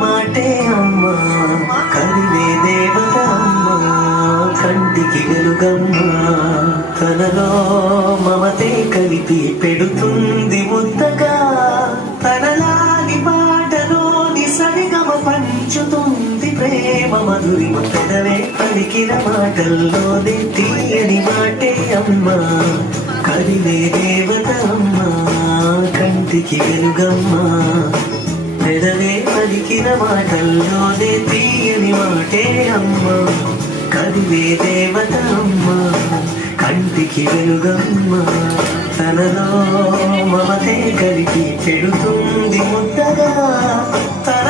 మాటే అమ్మా కదిలే దేవత అమ్మా కంటికి వెలుగమ్మా తనలో మమతే కలిపి పెడుతుంది ముద్దగా తనలాలి పాటలోని సరిగమ పంచుతుంది ప్రేమ మధురిమ పెదవే పలికిన మాటల్లోనే తీయని మాటే అమ్మా కదిలే దేవత అమ్మా కంటికి వెలుగమ్మా పెదవే పలికిన మాటల్లోనే తీయని మాటే అమ్మా కదిలే దేవత అమ్మా కంటికి వెలుగమ్మా తనలో మమతే కలిపి పెడుతుంది ముద్దగా తన